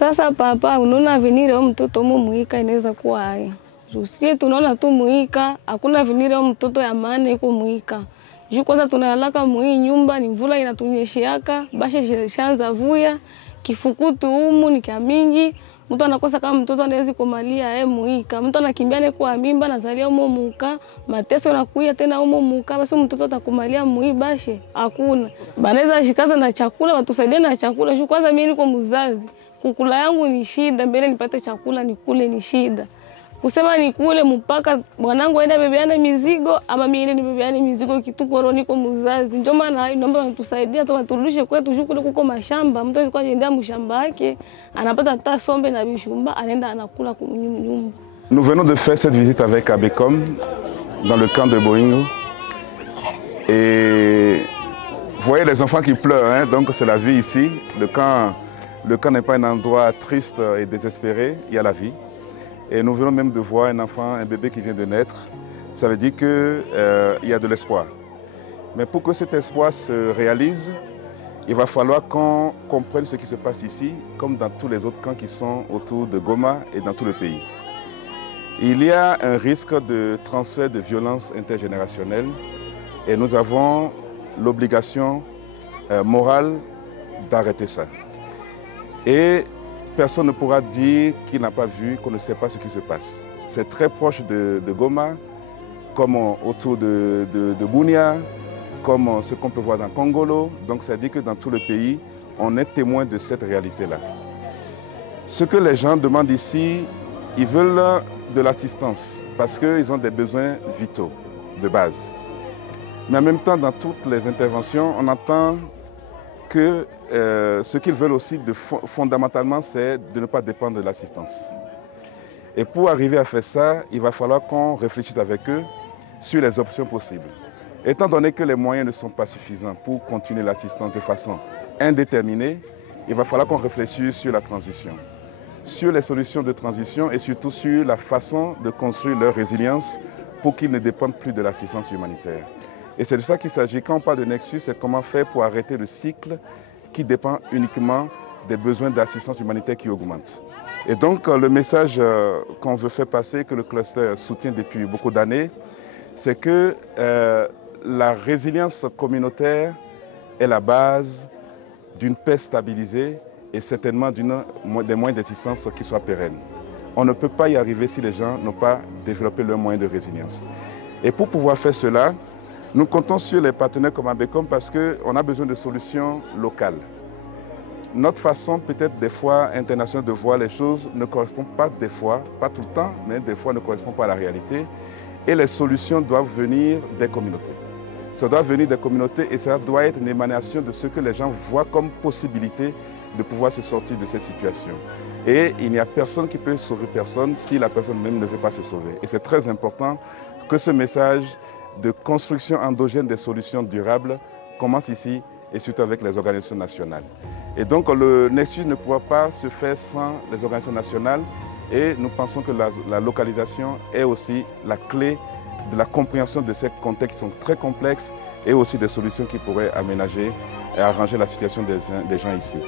Sasa papa, unaona avenir ya mtoto muika inaweza kuwa haya. Jusie tunaona tu muika, hakuna avenir ya mtoto ya maana iko muika. Juu kwanza tunalaka mui nyumba ni mvula inatunyesheaka, bashe shanza vuya, kifukutu humu ni kia mingi. Mtu anakosa kama mtoto anaweza kumalia muika. Mtu anakimbia kwa mimba nazalia humo muka, mateso yanakuja tena humo muka, basi mtoto atakumalia mui bashe hakuna. Banaweza shikaza na chakula, watusaidie na chakula. Juu kwanza mimi niko mzazi. Kukula yangu ni shida, mbele nipate chakula nikule ni shida. Kusema nikule mpaka bwanangu aende bebeane mizigo ama mimi niende nibebeane mizigo kitu koro niko mzazi. Ndio maana naomba watusaidie tu waturudishe kwetu juu kule kuko mashamba. Mtu alikuwa anaenda mshamba yake, anapata hata sombe na bishumba, anaenda anakula kwa nyumba. Nous venons de faire cette visite avec Abecom dans le camp de Boingo. Et vous voyez les enfants qui pleurent, hein? Donc c'est la vie ici. Le camp n'est pas un endroit triste et désespéré, il y a la vie. Et nous venons même de voir un enfant, un bébé qui vient de naître. Ça veut dire qu'il y a de l'espoir. Mais pour que cet espoir se réalise, il va falloir qu'on comprenne ce qui se passe ici, comme dans tous les autres camps qui sont autour de Goma et dans tout le pays. Il y a un risque de transfert de violence intergénérationnelle et nous avons l'obligation morale d'arrêter ça. Et personne ne pourra dire qu'il n'a pas vu, qu'on ne sait pas ce qui se passe. C'est très proche de Goma, comme autour de Bunia, comme ce qu'on peut voir dans Kongolo. Donc ça dit que dans tout le pays, on est témoin de cette réalité-là. Ce que les gens demandent ici, ils veulent de l'assistance parce qu'ils ont des besoins vitaux, de base. Mais en même temps, dans toutes les interventions, on entend que ce qu'ils veulent aussi fondamentalement, c'est de ne pas dépendre de l'assistance. Et pour arriver à faire ça, il va falloir qu'on réfléchisse avec eux sur les options possibles. Étant donné que les moyens ne sont pas suffisants pour continuer l'assistance de façon indéterminée, il va falloir qu'on réfléchisse sur la transition, sur les solutions de transition et surtout sur la façon de construire leur résilience pour qu'ils ne dépendent plus de l'assistance humanitaire. Et c'est de ça qu'il s'agit. Quand on parle de Nexus, c'est comment faire pour arrêter le cycle qui dépend uniquement des besoins d'assistance humanitaire qui augmentent. Et donc le message qu'on veut faire passer, que le cluster soutient depuis beaucoup d'années, c'est que la résilience communautaire est la base d'une paix stabilisée et certainement des moyens d'assistance qui soient pérennes. On ne peut pas y arriver si les gens n'ont pas développé leurs moyens de résilience. Et pour pouvoir faire cela, nous comptons sur les partenaires comme Abecom parce qu'on a besoin de solutions locales. Notre façon, peut-être des fois internationale de voir les choses ne correspond pas des fois, pas tout le temps, mais des fois ne correspond pas à la réalité. Et les solutions doivent venir des communautés. Ça doit venir des communautés et ça doit être une émanation de ce que les gens voient comme possibilité de pouvoir se sortir de cette situation. Et il n'y a personne qui peut sauver personne si la personne même ne veut pas se sauver. Et c'est très important que ce message de construction endogène des solutions durables commence ici et surtout avec les organisations nationales. Et donc le Nexus ne pourra pas se faire sans les organisations nationales et nous pensons que la localisation est aussi la clé de la compréhension de ces contextes qui sont très complexes et aussi des solutions qui pourraient aménager et arranger la situation des gens ici.